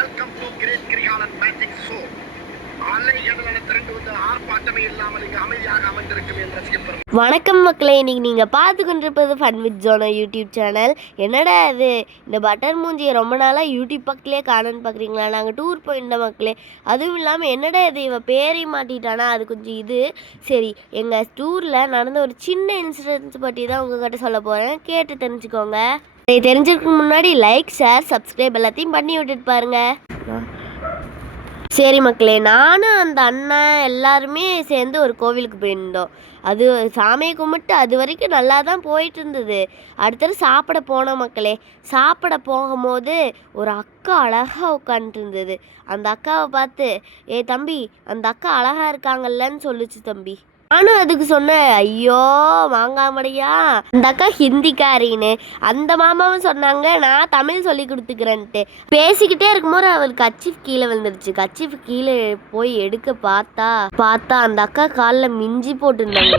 Welcome to great Kirikalan magic show. வணக்கம் மக்களே, இன்னைக்கு நீங்கள் பார்த்து கொண்டிருப்பது fun with Jona YouTube channel. என்னடா இது, இந்த பட்டர் மூஞ்சியை ரொம்ப நாளாக யூடியூப் பக்கத்துலேயே காணன்னு பார்க்குறீங்களா? நாங்கள் டூர் போயிருந்தோம் மக்களே. அதுவும் இல்லாமல் என்னடா இது, இவ பேரை மாட்டிட்டானா, அது கொஞ்சம் இது. சரி, எங்கள் டூரில் நடந்த ஒரு சின்ன இன்சிடென்ட்ஸ் பற்றி தான் உங்ககிட்ட சொல்ல போகிறேன், கேட்டு தெரிஞ்சுக்கோங்க. இதை தெரிஞ்சிருக்கு முன்னாடி லைக், ஷேர், சப்ஸ்கிரைப் எல்லாத்தையும் பண்ணி விட்டுட்டு பாருங்கள். சரி மக்களே, நானும் அந்த அண்ணன் எல்லாருமே சேர்ந்து ஒரு கோவிலுக்கு போயிருந்தோம். அது சாமியை கும்பிட்டு அது வரைக்கும் நல்லா தான் போயிட்டு இருந்தது. அடுத்தது சாப்பிட போனோம் மக்களே. சாப்பிட போகும்போது ஒரு அக்கா அழகாக உட்காந்துட்டு இருந்தது. அந்த அக்காவை பார்த்து, ஏ தம்பி, அந்த அக்கா அழகாக இருக்காங்கல்லன்னு சொல்லுச்சு தம்பி. நானும் அதுக்கு சொன்னேன், ஐயோ வாங்காமடையா, அந்த அக்கா ஹிந்திக்காரின்னு. அந்த மாமாவும் சொன்னாங்க, நான் தமிழ் சொல்லி கொடுத்துக்கிறேன்ட்டு. பேசிக்கிட்டே இருக்கும்போது அவளுக்கு கச்சிஃப் கீழே விழுந்துருச்சு. கச்சிஃப் கீழே போய் எடுக்க பார்த்தா அந்த அக்கா காலில் மிஞ்சி போட்டுருந்தாங்க.